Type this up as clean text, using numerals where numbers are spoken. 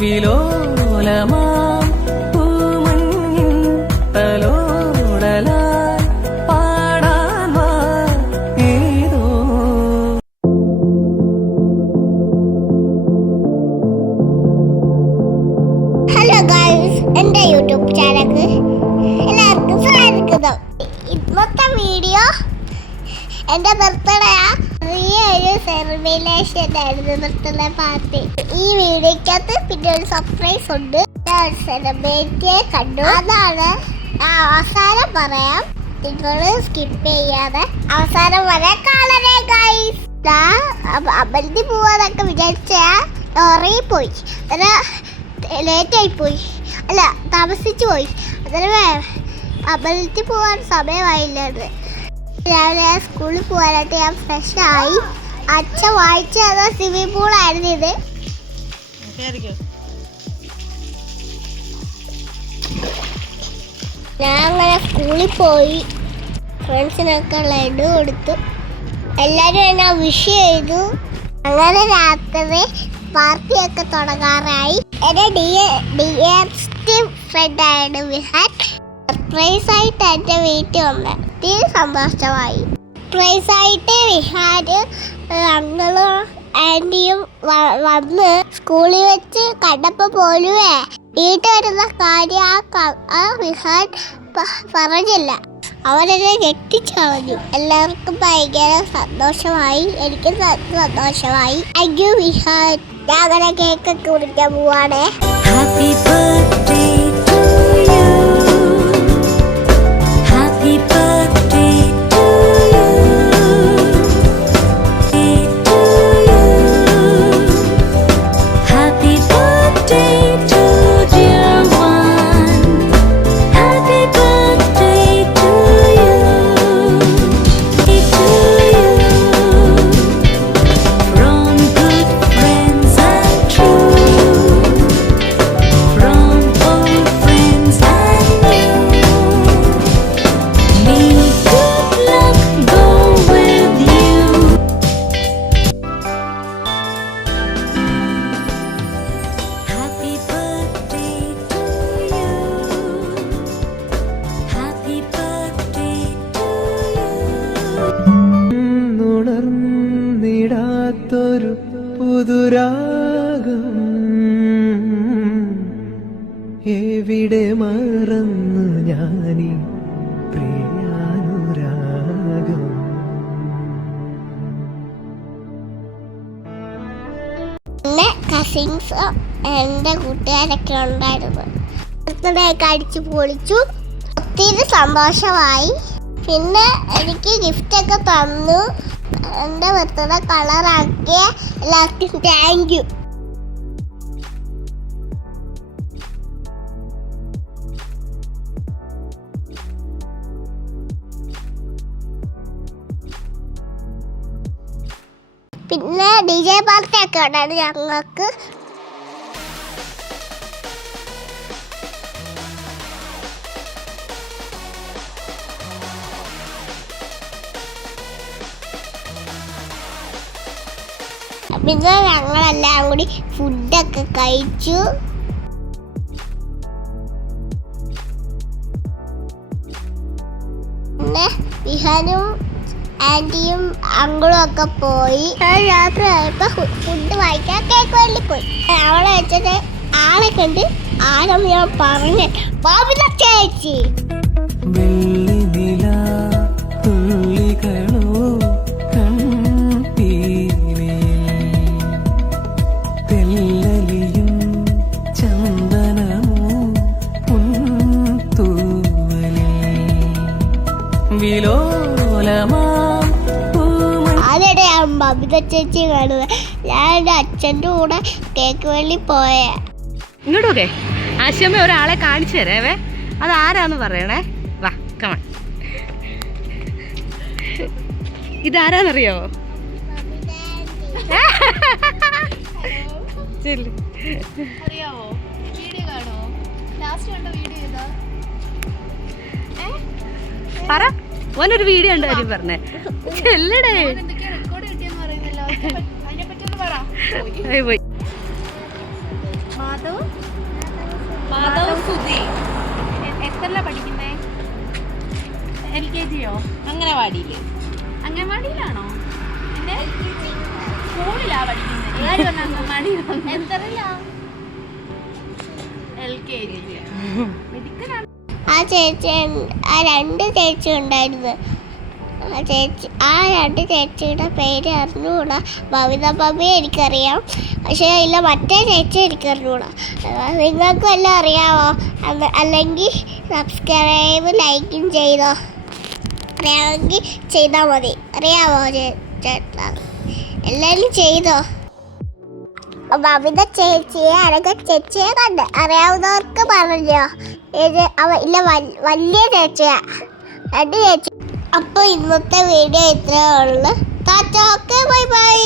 വിലോലമാം പൂമഞ്ഞിൻ തലോടലായി പാടാൻ വാ ഏതോ. ഹലോ ഗൈസ്, എൻ്റെ യൂട്യൂബ് ചാനലിലേക്ക് എല്ലാവർക്കും സ്വാഗതം. ഇന്നത്തെ വീഡിയോ എൻ്റെ ബർത്ത്ഡേയാ. ചെറിയൊരു സെലിബ്രേഷൻ ആയിരുന്നു ബർത്ത്ഡേ പാർട്ടി. ഈ വീഡിയോക്കകത്ത് പിന്നെ ഒരു സർപ്രൈസ് ഉണ്ട്. സെലിബ്രേറ്റ് കണ്ടു, അതാണ് അവസാനം പറയാം. നിങ്ങൾ സ്കിപ്പ് ചെയ്യാതെ അവസാനം വരെ കാണണേ ഗൈസ്. അമ്പലത്തിൽ പോവാന്നൊക്കെ വിചാരിച്ചാ ഉറങ്ങിപ്പോയി, ലേറ്റായി പോയി, അല്ല താമസിച്ചു പോയി. അന്നേരം അമ്പലത്തിൽ പോകാൻ സമയമായില്ലായിരുന്നു. രാവിലെ സ്കൂളിൽ പോകാനായിട്ട് ഞാൻ ഫ്രഷായി. അച്ഛൻ വായിച്ചു തന്ന സ്വിമ്മിംഗ് പൂളായിരുന്നു ഇത്. ഞാൻ അങ്ങനെ സ്കൂളിൽ പോയി, ഫ്രണ്ട്സിനൊക്കെ ലഡു കൊടുത്തു, എല്ലാവരും എന്നെ വിഷ് ചെയ്തു. അങ്ങനെ രാത്രി പാർട്ടിയൊക്കെ തുടങ്ങാറായി. എൻ്റെ ഡിയറസ്റ്റ് ഫ്രണ്ടായിരുന്നു വിഹാൻ. സർപ്രൈസായിട്ട് എൻ്റെ വീട്ടിൽ വന്ന് ഒത്തിരി സന്തോഷമായി. സർപ്രൈസായിട്ട് വിഹാന് അങ്ങളും ആൻറ്റിയും വന്ന് സ്കൂളിൽ വെച്ച് കണ്ടപ്പോൾ പോലുമേ വീട്ടിൽ വരുന്ന കാര്യം ആ വിഹാൻ പറഞ്ഞില്ല. അവരെന്നെ ഞെട്ടിച്ചു കളഞ്ഞു. എല്ലാവർക്കും ഭയങ്കര സന്തോഷമായി, എനിക്കും സന്തോഷമായി. Thank you Vihan. ഞാൻ അങ്ങനെ കേക്കൊക്കെ കുടിക്കാൻ പോവാണേ. Happy birthday to you, happy birthday to you, to you, happy birthday to dear one, happy birthday to you, to you, from good friends and true, from old friends and new, may good luck go with you. Happy birthday to you, happy birthday to you. ഉണർന്നിടാത്തൊരു പുതുരാഗം എവിടെ മറന്നു ഞാനീ പ്രിയാനുരാഗം. പിന്നെ cousins എൻ്റെ കൂട്ടുകാരൊക്കെ ഉണ്ടായിരുന്നു. ബർത്ത്ഡേയൊക്കെ അടിച്ചു പൊളിച്ചു, ഒത്തിരി സന്തോഷമായി. പിന്നെ എനിക്ക് ഗിഫ്റ്റൊക്കെ തന്നു. എൻ്റെ ബർത്ത്ഡേ കളറാക്കിയ എല്ലാവർക്കും താങ്ക് യു. പിന്നെ DJ പാർട്ടിയൊക്കെ ഉണ്ടായിരുന്നു ഞങ്ങൾക്ക്. പിന്നെ ഞങ്ങളെല്ലാം കൂടി ഫുഡൊക്കെ കഴിച്ചു. പിന്നെ വിഹാനും ആൻറ്റിയും അങ്കിളും ഒക്കെ പോയി. രാത്രി ആയപ്പോൾ ഫുഡ് വാങ്ങിക്കാൻ കേക്ക് വേണ്ടി പോയി. അവളെ വെച്ചത് ആളെ കണ്ട് ആരും ഞാൻ പറഞ്ഞു ബാബില ചേച്ചി. വെള്ളിനില തുള്ളികളോ കൺപീലിയിൽ തെല്ലലിയും ചന്ദനമോ പുൻതൂവലിൽ വിലോലമാം പൂമഞ്ഞിൻ. അതിടെ ഞാൻ ബബിത ചേച്ചി കാണുന്നത്. ഞാൻ എൻ്റെ അച്ഛൻ്റെ കൂടെ കേക്ക് വേണ്ടി പോയ. ഇങ്ങോട്ടൊക്കെ ആശയമ്മ ഒരാളെ കാണിച്ചു തരാവേ, അത് ആരാന്ന് പറയണേ. വാ കമൺ. ഇതാരാന്നറിയാവോ? അറിയാവോ? വീഡിയോ കാണോ? ലാസ്റ്റ് കണ്ട വീഡിയോ ഏതാ? പറ, ഓനൊരു വീഡിയോ ഉണ്ട് കാര്യം പറഞ്ഞേ. ചെല്ലടേ, എന്തൊക്കെയാ റെക്കോർഡ് കിട്ടിയെന്ന് പറയുന്നല്ലോ, അതിനെ പറ്റി ഒന്ന് പറ. പോയി. മാധവ് സുധി. എത്രല്ല പഠിക്കുന്നേ? LKGയോ? അംഗൻവാടിയിലാണോ? എന്റെ സ്കൂളിലാ പഠിക്കുന്നത്. ആര് പറഞ്ഞ അംഗൻവാടി? എത്രല്ല? LKG. ആ രണ്ട് ചേച്ചി ഉണ്ടായിരുന്നു. ആ രണ്ട് ചേച്ചിയുടെ പേര് അറിഞ്ഞുകൂടാ. ബബിത ബബിയെ എനിക്കറിയാം, പക്ഷേ ഇല്ല മറ്റേ ചേച്ചി എനിക്കറിഞ്ഞുകൂടാ. നിങ്ങൾക്കും എല്ലാം അറിയാമോ? അല്ലെങ്കിൽ സബ്സ്ക്രൈബ് ലൈക്കും ചെയ്തോ. അറിയാമെങ്കിൽ ചെയ്താൽ മതി. അറിയാമോ ചേട്ടാ? എല്ലാവരും ചെയ്തോ. ബബിത ചേച്ചിയെ അനക ചേച്ചിയെ കണ്ട് അറിയാവുന്നവർക്ക് പറഞ്ഞോ. ഇല്ല വലിയ ചേച്ചിയാ, രണ്ട് ചേച്ചി. അപ്പോൾ ഇന്നത്തെ വീഡിയോ ഇത്രയേ ഉള്ളൂ. Tata, okay, bye bye.